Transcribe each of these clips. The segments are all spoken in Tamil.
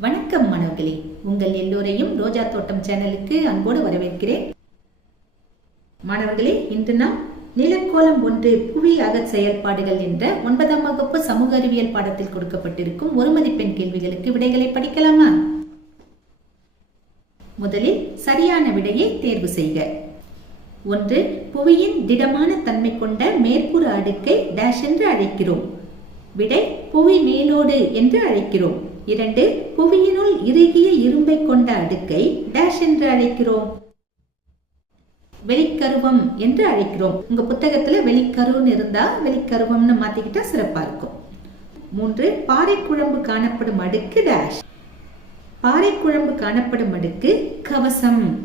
வணக்கம் மாணவர்களே. உங்கள் எல்லோரையும் ரோஜா தோட்டம் சேனலுக்கு அன்போடு வரவேற்கிறேன். மாணவர்களே இன்று நாம் நிலக்கோலம் ஒன்று புவி அகச் செயல்பாடுகள் என்ற ஒன்பதாம் வகுப்பு சமூக அறிவியல் பாடத்தில் கொடுக்கப்பட்டிருக்கும் ஒரு மதிப்பெண் கேள்விகளுக்கு விடைகளை படிக்கலாமா? முதலில் சரியான விடையை தேர்வு செய்க. ஒன்று புவியின் திடமான தன்மை கொண்ட மேற்புற அடுக்கை டேஷ் என்று அழைக்கிறோம். விடை புவி மேலோடு என்று அழைக்கிறோம். இரண்டு புவியினுள் இறுகிய இரும்பை கொண்ட அடுக்கை டேஷ் என்று அழைக்கிறோம். வெளிக்கருவம் என்று அழைக்கிறோம். உங்க புத்தகத்துல வெளிக்கருன்னு இருந்தா வெளிக்கருவம்னு மாத்திக்கிட்டா சிறப்பா இருக்கும். மூன்று பாறைக்குழம்பு காணப்படும் அடுக்கு டேஷ் பாறைக்குழம்பு காணப்படும் அடுக்கு கவசம்.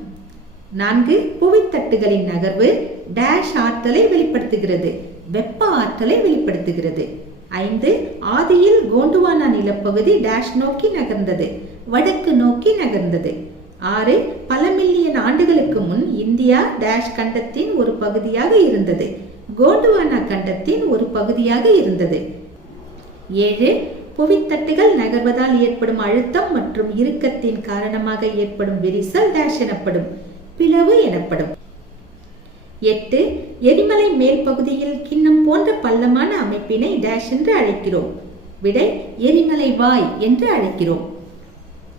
நான்கு புவித்தட்டுகளின் நகர்வு டேஷ் ஆற்றலை வெளிப்படுத்துகிறது. வெப்ப ஆற்றலை வெளிப்படுத்துகிறது. ஐந்து ஆதியில் கோண்டுவானா நிலப்பகுதி டேஷ் நோக்கி நகர்ந்தது வடக்கு நோக்கி நகர்ந்தது. ஆறு பல மில்லியன் ஆண்டுகளுக்கு முன் இந்தியா டேஷ் கண்டத்தின் ஒரு பகுதியாக இருந்தது. கோண்டுவானா கண்டத்தின் ஒரு பகுதியாக இருந்தது. ஏழு புவித்தட்டுகள் நகர்வதால் ஏற்படும் அழுத்தம் மற்றும் இறுக்கத்தின் காரணமாக ஏற்படும் விரிசல் டேஷ் எனப்படும் பிளவு எனப்படும். எட்டு எரிமலை மேல் பகுதியில் கிண்ணம் பள்ளமான அமைப்பினை டேஷ் என்று அழைக்கிறோம். விடை எரிமலை வாய் என்று அழைக்கிறோம்.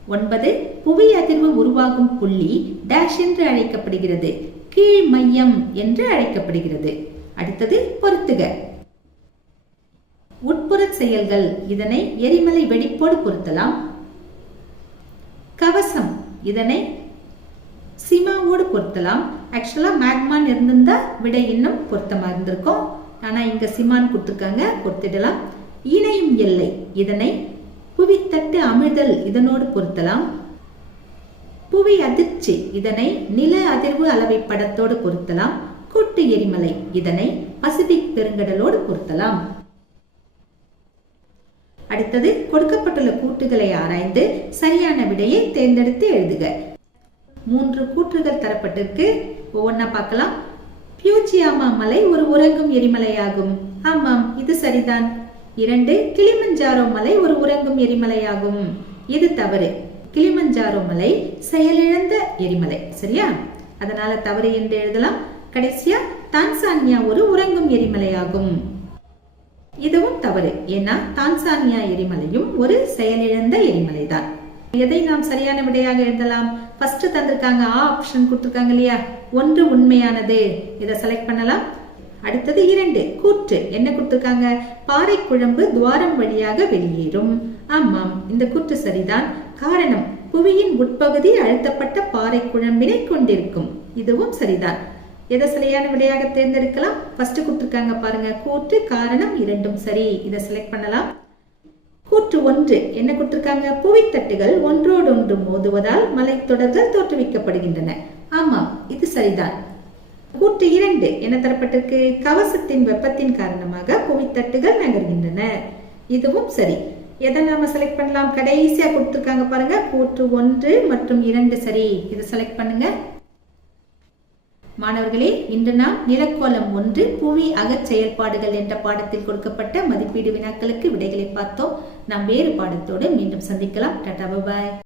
ஒன்பது புவி அதிர்வு உருவாகும் புள்ளி டேஷ் என்று அழைக்கப்படுகிறது. கீழ் மையம் என்று அழைக்கப்படுகிறது. அடுத்தது பொருத்துக. உட்புற செயல்கள் இதனை எரிமலை வெடிப்போடு பொருத்தலாம். கவசம் இதனை சிமாவோடு பொருத்தலாம். ஆக்சுவலாக மேக்மான் இருந்திருந்தா விடை இன்னும் பொருத்தமாக இருந்திருக்கும். ஆனால் இங்கே சிமான் கொடுத்துருக்காங்க. கொடுத்துடலாம். இணையும் எல்லை. இதனை புவித்தட்டு அமிழ்தல் இதனோடு பொருத்தலாம். புவி அதிர்ச்சி. இதனை நில அதிர்வு அளவை படத்தோடு பொருத்தலாம். கூட்டு எரிமலை. இதனை பசிபிக் பெருங்கடலோடு பொருத்தலாம். அடுத்தது கொடுக்கப்பட்டுள்ள கூட்டுகளை ஆராய்ந்து சரியான விடையை தேர்ந்தெடுத்து எழுதுக. மூன்று கூற்றுகள் தரப்பட்டிருக்கு. ஒவ்வொன்றா பார்க்கலாம். பியூச்சியாமா மலை ஒரு உறங்கும் எரிமலையாகும். ஆமாம் இது சரிதான். இரண்டு கிளிமஞ்சாரோ மலை ஒரு உறங்கும் எரிமலையாகும். இது தவறு. கிளிமஞ்சாரோ மலை செயலிழந்த எரிமலை சரியா? அதனால தவறு என்று எழுதலாம். கடைசியா தான்சானியா ஒரு உறங்கும் எரிமலையாகும். இதுவும் தவறு. ஏன்னா தான்சானியா எரிமலையும் ஒரு செயலிழந்த எரிமலை தான் எதை நாம் சரியான விடையாக எழுதலாம்? ஃபர்ஸ்ட் தந்திருக்காங்க ஆ ஆப்ஷன் கொடுத்துருக்காங்க இல்லையா? ஒன்று உண்மையானது. இதை செலக்ட் பண்ணலாம். அடுத்தது இரண்டு கூற்று. என்ன கொடுத்துருக்காங்க? பாறை குழம்பு துவாரம் வழியாக வெளியேறும். ஆமாம் இந்த கூற்று சரிதான். காரணம் புவியின் உட்பகுதி அழுத்தப்பட்ட பாறை குழம்பினை கொண்டிருக்கும். இதுவும் சரிதான். எதை சரியான விடையாக தேர்ந்தெடுக்கலாம்? ஃபர்ஸ்ட் கொடுத்துருக்காங்க பாருங்க கூற்று காரணம் இரண்டும் சரி. இதை செலக்ட் பண்ணலாம். கூற்று ஒன்று. என்ன கொடுத்துருக்காங்க புவித்தட்டுகள் ஒன்றோடொன்று மோதுவதால் மலைத்தொடர்கள் தோற்றுவிக்கப்படுகின்றன. ஆமாம் இது சரிதான். கூற்று இரண்டு. என்ன தரப்பட்டிருக்கு? கவசத்தின் வெப்பத்தின் காரணமாக புவித்தட்டுகள் நகர்கின்றன. இதுவும் சரி. எதை நாம செலக்ட் பண்ணலாம்? கடைசியா கொடுத்துருக்காங்க பாருங்க. கூற்று ஒன்று மற்றும் இரண்டு சரி. இதை செலக்ட் பண்ணுங்க. மாணவர்களே இன்று நாம் நிலக்கோலம் ஒன்று புவி அகச் செயல்பாடுகள் என்ற பாடத்தில் கொடுக்கப்பட்ட மதிப்பீடு வினாக்களுக்கு விடைகளை பார்த்தோம். நாம் வேறு பாடத்தோடு மீண்டும் சந்திக்கலாம். டாடா பாய்